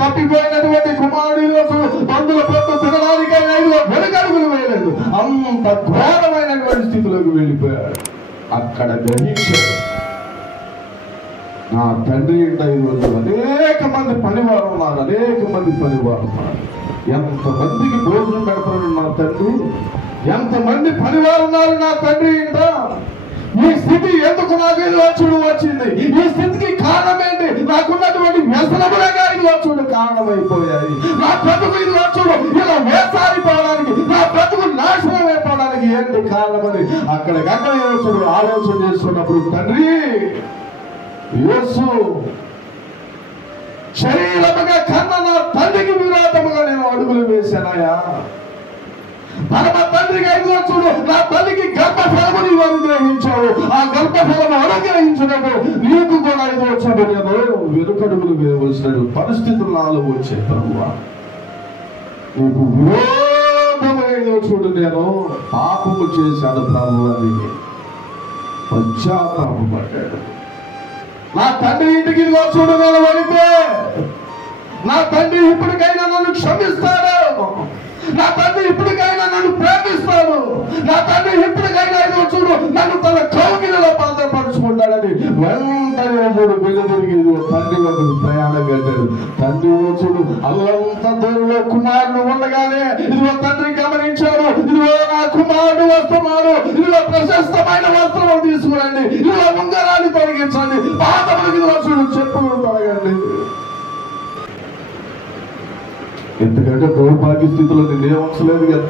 తప్పిపోయినటువంటి కుమారుడు బంధుల పొత్తు తినడానికి వెనకడుగులు వేయలేదు. అంత ఘోరమైనటువంటి స్థితిలోకి వెళ్ళిపోయాడు. అక్కడ గ్రహించాడు, నా తండ్రి ఇంట ఈరోజు అనేక మంది పనివారు ఉన్నారు, అనేక మంది పనివారు ఉన్నారు. ఎంతమందికి భోజనం పెడతాడు నా తండ్రి, ఎంతమంది పనివారు ఉన్నారు నా తండ్రి ఇంట. ఈ స్థితి ఎందుకు నాకు ఇది వచ్చుడు వచ్చింది? ఈ స్థితికి కారణం ఏంటి? నాకున్నటువంటి వ్యసనములుగా ఇది వచ్చుడు కారణమైపోయాయి. నా బ్రతుకు ఇది వచ్చుడు ఇలా వేసారిపోవడానికి, నా బ్రతుకు నాశనం అయిపోవడానికి ఏంటి కారణమని అక్కడికక్కడ యేసుడు ఆలోచన చేస్తున్నప్పుడు, తండ్రి యేసు శరీరముగా కన్న నా తండ్రికి విరోధముగా నేను అడుగులు వేశానయా. పరమ తండ్రిగా ఇది వచ్చుడు నా తల్లికి గర్భఫలము నీవు అనుగ్రహించావు. ఆ గర్భఫలము అనుగ్రహించినప్పుడు నీకు కూడా ఇది వచ్చాడు. నేను వెనుకడుగులు వేయవలసిన పరిస్థితులు నాలో వచ్చే ప్రభువా, నీకు విరోధముగా ఇది వచ్చుడు నేను పాపము చేశాను ప్రభు అని పశ్చాత్తాపడ్డాడు. నా తండ్రి ఇంటికి ఇది వచ్చుడు నేను వెళితే నా తండ్రి ఇప్పటికైనా నన్ను క్షమిస్తాడు, నా తండ్రి ఇప్పటికైనా నన్ను ప్రేమిస్తాడు, నా తండ్రి ఇప్పటికైనా ఇది చూడు నన్ను తన కౌగిలిలో భద్రపరుచుకుంటాడని వెంటనే చూడు వెలుదిరిగి తండ్రి వద్దకు ప్రయాణం కట్టాడు. తండ్రి చూడు అల్లంత దూరంలో కుమారుడు ఉండగానే ఇదిగో తండ్రి గమనించాడు, ఇదిగో నా కుమారుడు వస్తున్నాడు, ఇదిగో ప్రశస్తమైన వస్త్రం తీసుకురండి, ఇదిగో ఉంగరాన్ని తొలగించండి, పాదములకు ఇదిగో చూడు చెప్పులు తొలగండి. ఎందుకంటే దౌర్భాగ్య స్థితిలో నేనే ఉంచలేదు కదా.